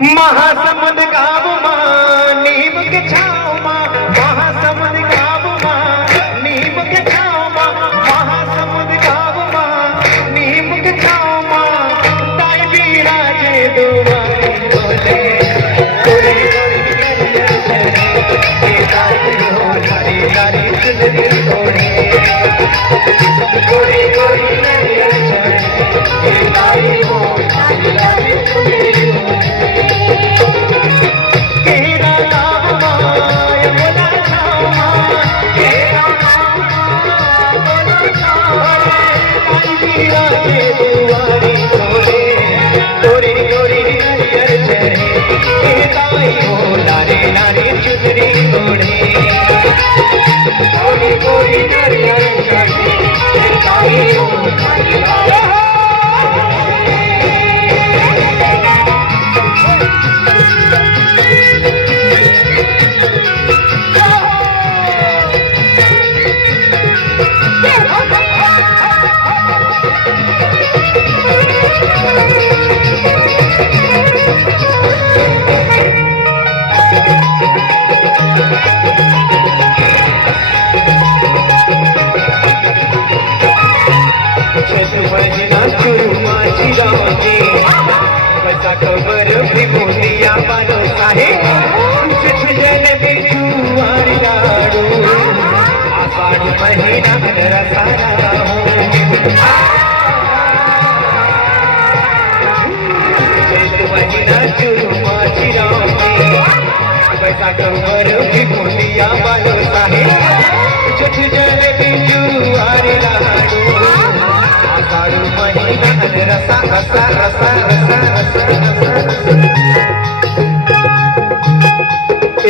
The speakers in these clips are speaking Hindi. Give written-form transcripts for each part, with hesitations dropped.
महासमुद्र गाँव माँ नीम के छाँव माँ, महासमुद्र गाँव माँ नीम के छाँव माँ, महासमुद्र गाँव माँ नीम के छाँव माँ, ताई बिराजे दुआरी बोले गोरी गोरी नरियर चढ़े, हे ताई हो नारी नारी चुनरी ओढ़े, गोरी गोरी नरियर चढ़े, हे ताई हो नारी नारी चुनरी ओढ़े।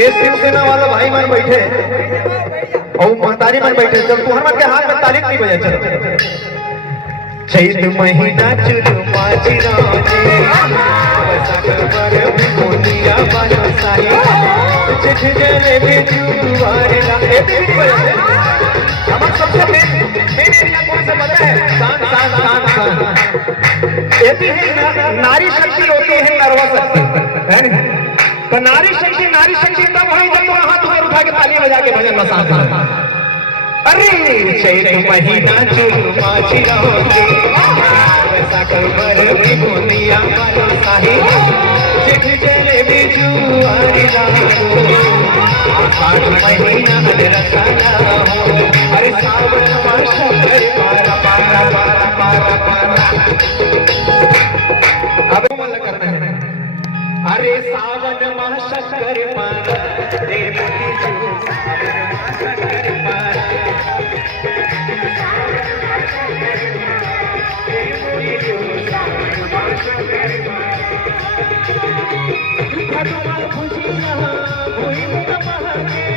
शिवसेना वाला भाई मन बैठे और महतारी मन बैठे, जब तुहर मन के हाथ में तारीख नहीं बजा चल चैत महीना चुरु माझी राजे बैसाख बर मोनिया बालो साही चिठ जले बेजुआरे ला ए बीच बजे हम सबसे मेन एरिया कौन सा पता है? शान शान शान शान ये भी है नारी शक्ति होती है नरवा शक्ति है नहीं। तो नारी शक्ति तब है जब तुम हाथ ऊपर उठा के तालियां बजा के भजन बसा। अरे चैत महीना चुरु माझी राजे बैसाख बर मोनिया बालो साही चिठ जले बेजुआरे ला आषाढ़ महीना रसाना हो, अरे सावन मास करे पारा पारा पारा पारा पारा। अब मन करना है, अरे सावन मास करे पारा रे मोती जो सावन मास करे पारा रे मोती जो सावन मास करे पारा। खुशी यहाँ कोई न बहाने